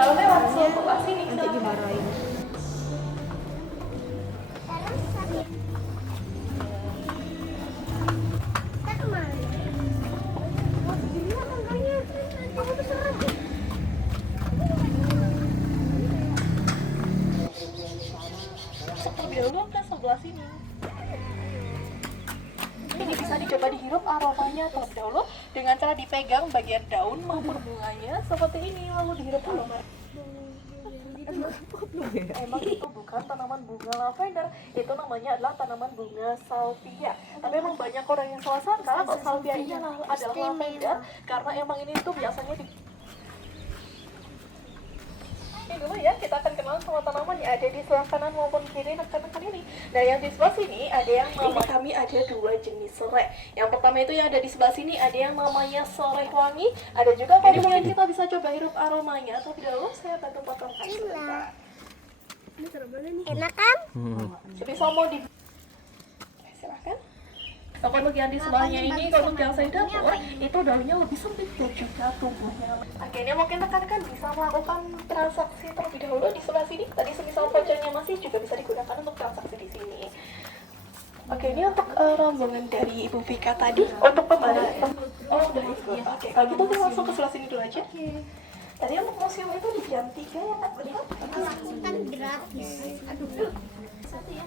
misalnya langsung ke sini nanti dimarahin. terlebih dahulu ke sebelah sini. Ini bisa dicoba dihirup aromanya terlebih dahulu dengan cara dipegang bagian daun maupun bunganya seperti ini, lalu dihirup aroma. Emang itu bukan tanaman bunga lavender, itu namanya adalah tanaman bunga salvia. Tapi emang banyak orang yang salah sangka kalau salvia ini adalah lavender karena emang ini tuh biasanya di dulu ya, kita akan kenal sama tanaman yang ada di sebelah kanan maupun kiri rekan-rekan ini. Nah, yang di sebelah sini ada yang nama kami ada dua jenis serai. Yang pertama itu yang ada di sebelah sini ada yang namanya serai wangi, ada juga yang kita bisa coba hirup aromanya. Tapi dahulu saya bantu potongkan sebentar. Enak kan? Sebisa mau di silahkan. Kalau untuk yang di sebelahnya ini, kalau untuk yang saya dapur, itu daunnya lebih sempit dan juga tumbuhnya. Akhirnya mungkin rekan-rekan bisa melakukan transaksi terlebih dahulu di sebelah sini. Tadi semisal vouchernya masih juga bisa digunakan untuk transaksi di sini. Oke, ini untuk rombongan dari Ibu Vika tadi untuk pembayaran. Oh, udah ikut. Oke, kalau gitu kita langsung ke sebelah sini dulu aja. Tadi untuk museum itu di jam 3 ya, Kak? Betul? Kan gratis. Aduh. Satu ya.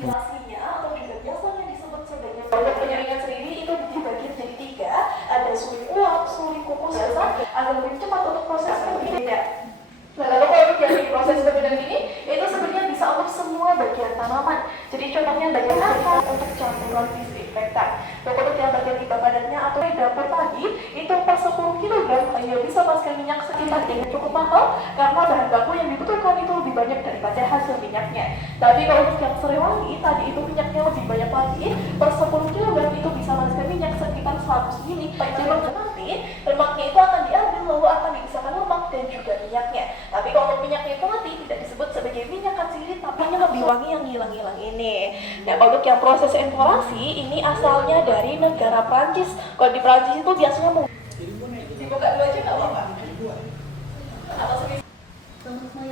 Nasinya atau juga biasanya disebut sebagai untuk penyaringan sendiri itu dibagi jadi 3. Ada suling uap, suling kukus biasa agar lebih cepat untuk proses berbeda. Nah, lalu kalau untuk yang di proses berbeda ini itu sebenarnya bisa untuk semua bagian tanaman. Jadi contohnya bagian akar untuk campuran disinfektan. Dan untuk yang bagian di badannya atau di dapur tadi itu per 10 kg ayo bisa masukkan minyak sekitar yang cukup mahal karena bahan baku yang dibutuhkan itu lebih banyak daripada hasil minyaknya. Tapi kalau untuk yang serai wangi tadi itu minyaknya lebih banyak lagi, per 10 kg itu bisa masukkan minyak sekitar 100 ml. Jadi nanti lemaknya itu akan diambil lalu akan dipisahkan lemak dan juga minyaknya. Tapi kalau untuk minyaknya itu nanti tidak disebut sebagai minyak atsiri, tapi hanya lebih wangi yang hilang-hilang ini. Nah, kalau untuk yang proses eksplorasi ini asalnya dari negara Prancis. Kalau di Prancis itu biasanya mau dibuka dulu aja nggak apa-apa. Atau semisal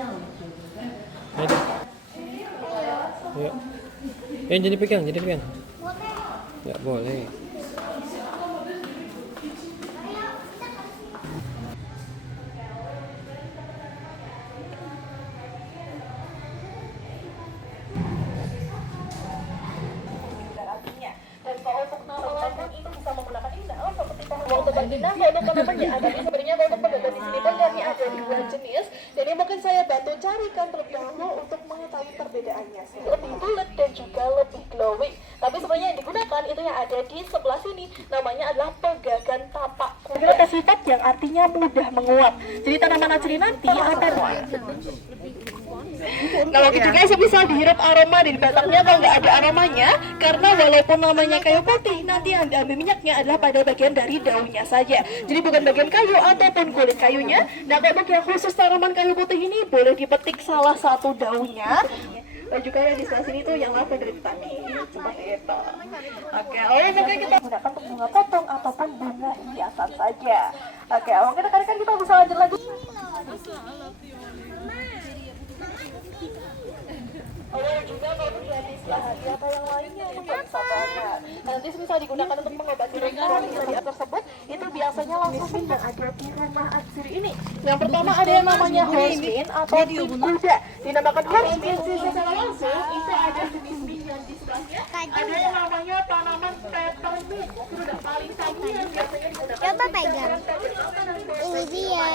ya. Jadi pegang, jadi pegang. Nggak boleh. Dan kalau untuk tanaman itu bisa menggunakan indah seperti pohon teban indah untuk tanamannya ada sebenarnya untuk pedagang di sini pun kami ada 2 jenis. Jadi mungkin saya bantu carikan terlebih dahulu untuk mengetahui perbedaannya sih. Lebih bulat dan juga lebih glowing. Tapi sebenarnya yang digunakan itu yang ada di sebelah sini namanya adalah pegagan tapak kuda. Sifat yang artinya mudah menguap. Jadi tanaman atsiri nanti akan kalau gitu guys bisa dihirup aroma di batangnya kalau nggak ada aromanya karena walaupun namanya kayu putih nanti yang diambil minyaknya adalah pada bagian dari daunnya saja, jadi bukan bagian kayu ataupun kulit kayunya. Nah, kalau yang khusus tanaman kayu putih ini boleh dipetik salah satu daunnya. Dan juga yang di sebelah sini tuh yang lavender itu tadi seperti itu. Oke, mungkin kita gunakan untuk bunga potong ataupun bunga hiasan saja. Oke, mungkin rekan-rekan kita bisa lanjut lagi. Juga kalau terjadi di apa yang lainnya itu nggak bisa banget. Nanti bisa digunakan untuk mengobati rongga bisa di tersebut itu biasanya langsung yang ada di rumah atsiri ini. Yang pertama ada yang namanya horsebean atau tim kuda. Dinamakan horsebean secara langsung itu ada jenis mint yang di sebelahnya. Ada yang namanya tanaman peppermint. Itu udah paling tinggi yang biasanya digunakan. Coba pegang. Ini dia.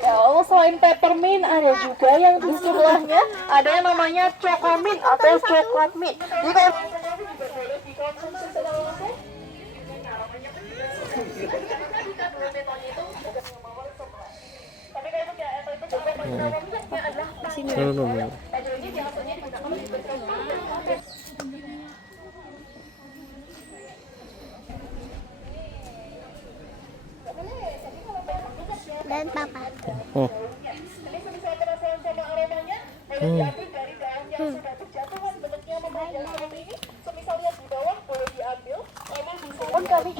Kalau selain peppermint ada juga yang di sebelahnya ada yang namanya chocolate atau coklat mint. Jadi kalau juga boleh dikonsumsi secara langsung. Tapi kalau untuk yang itu minyaknya adalah No. ini biasanya digunakan untuk Dan papa. Oh. Ini bisa penasaran sama aromanya, boleh diambil dari daun yang sudah berjatuhan bentuknya memanjang seperti ini. Semisal lihat di bawah boleh diambil.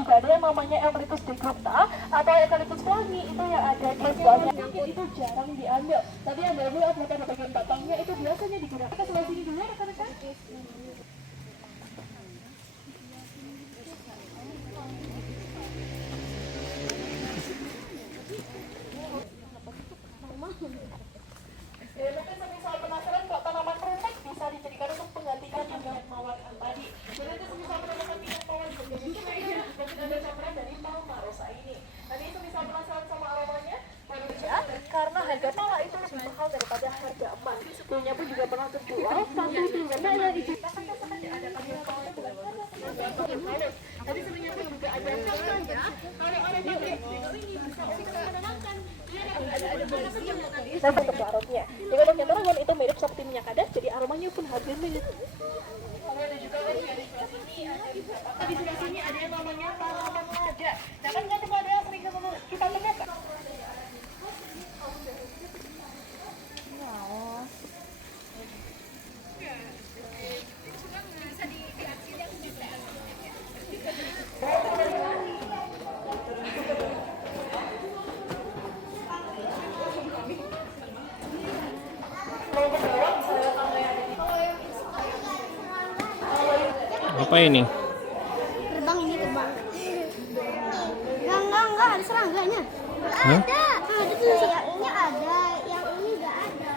juga ada yang namanya Eucalyptus degrupta atau Eucalyptus pelangi, itu yang ada di buahnya mungkin itu jarang diambil, tapi yang dulu pada bagian batangnya itu biasanya digunakan. Kita sebelah sini dulu rekan-rekan. Ya, mungkin semisal penasaran kok tanaman rumput bisa dijadikan untuk penggantikan dengan mawar tadi. Jadi itu semisal menambahkan minyak mawar juga mungkin ada campuran dari palma rosa ini. Tadi semisal penasaran sama aromanya, baru aja karena harga pala itu lebih mahal daripada harga emas. Punya pun juga pernah terjual, tapi dengan yang dijual ada kandungan pala bukan karena tadi sebenarnya pun juga ada contoh ya. Kalau orang yang ini bisa untuk menenangkan. Saya untuk aromanya. Jika untuk tanaman itu mirip seperti minyak kadas, jadi aromanya pun hampir mirip. Ada juga di sebelah sini di sebelah sini ada yang namanya tanaman raja. Nah kan nggak ada yang sering kita temukan. Apa ini? Terbang ini terbang. Enggak ada serangganya. Hah? Ada. Ada tuh yang ini ada, yang ini enggak ada.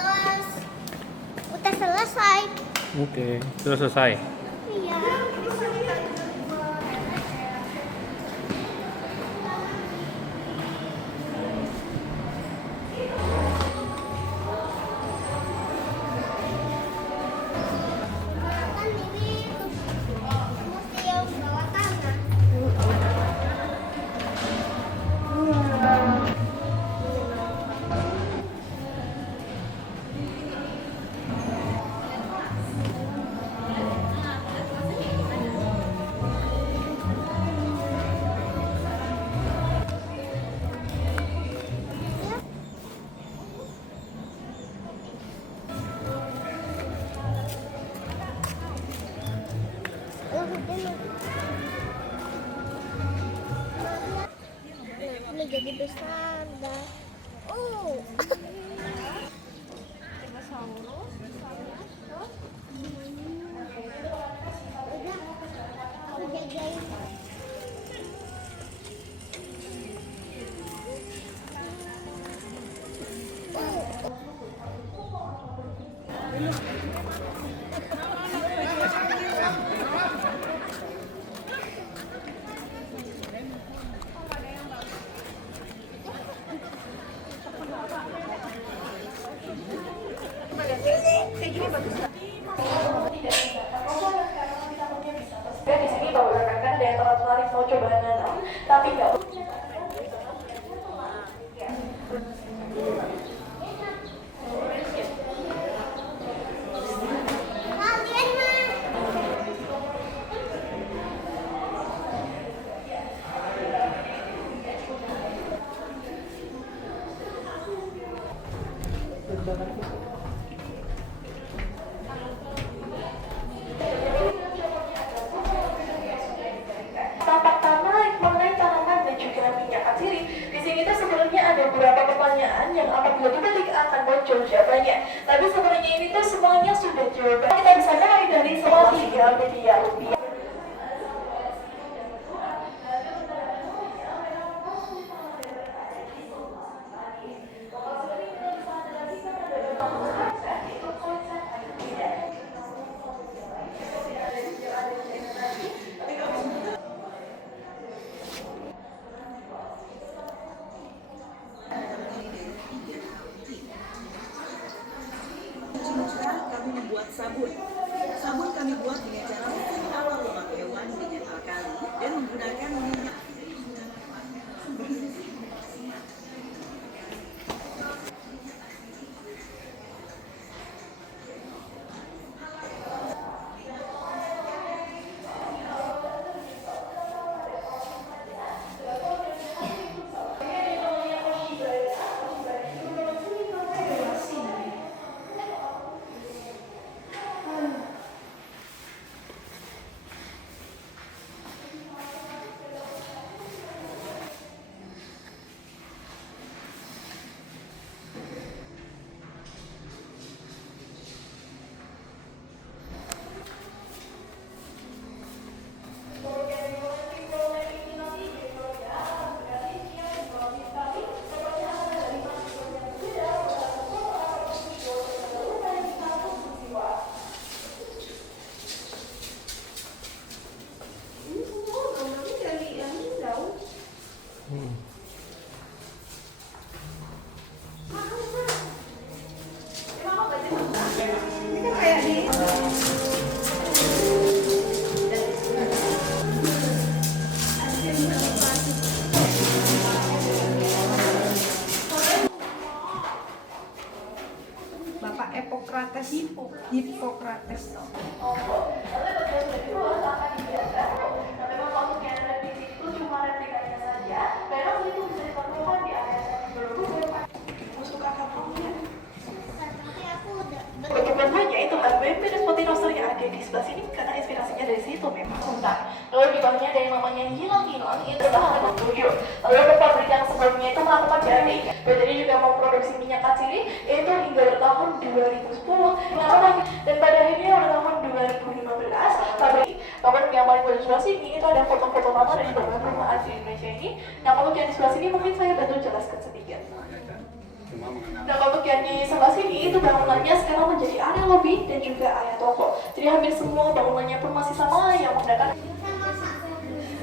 Terus udah selesai. Oke, sudah selesai. Iya. Kan ini museum bawah tanah. Ini jadi besar dah. Oh. Udah, aku jagain. Di sini bawa rekan-rekan ada yang tertarik mau coba nanam, tapi nggak. Kalian mah. Tampak tanah mengenai tanaman dan juga minyak atsiri. Di sini tuh sebenarnya ada beberapa pertanyaan yang apabila dibalik akan muncul jawabannya. Tapi sebenarnya ini tuh semuanya sudah jawaban. Kita bisa mulai dari semua 3 media rupiah. membuat sabun. Sabun kami buat dengan cara mengawal lemak hewan dengan alkali dan menggunakan minyak. Bapak Hippocrates. Bagaimana itu kan beda seperti roster yang ada di sebelah sini karena inspirasinya dari situ memang. Lalu di bawahnya ada yang namanya hilang-hilang itu tahun 67. Lalu ada pabrik yang sebelumnya itu melakukan jadi jadi juga memproduksi minyak katsiri itu hingga tahun 2010. Dan pada akhirnya pada tahun 2015 pabrik yang paling baru di sebelah sini itu ada foto-foto lama dari beberapa perumahan di Indonesia ini. Nah kalau yang di sebelah sini mungkin saya bantu jelaskan sedikit. Nah kalau yang di sebelah sini itu bangunannya sekarang menjadi area lobi dan juga area toko. Jadi hampir semua bangunannya pun masih sama yang menggunakan.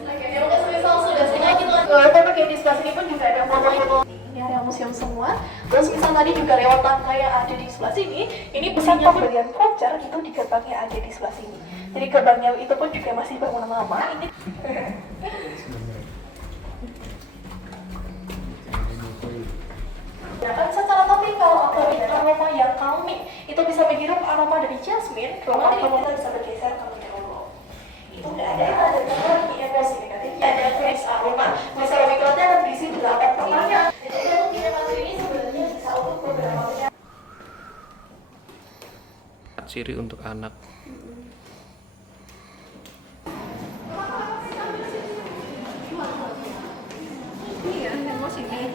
Oke, terima kasih misal sudah sehingga kita bagian di sebelah sini pun juga ada foto-foto. Ini area museum semua. Terus misal tadi juga lewat tangga yang ada di sebelah sini. Ini pusatnya bagian voucher itu di gerbangnya ada di sebelah sini. Jadi gerbangnya itu pun juga masih bangunan lama. Ini ya kan secara topikal atau aroma yang calming itu bisa menghirup aroma dari jasmine, aroma kita bisa bergeser terlebih dahulu. Itu nggak ada lagi emosi negatif, ada fresh aroma. Bisa lebih kelasnya dan berisi 8 pertanyaan. Jadi mungkin materi ini sebenarnya bisa untuk beberapa Ciri untuk anak. Iya, emosi nih.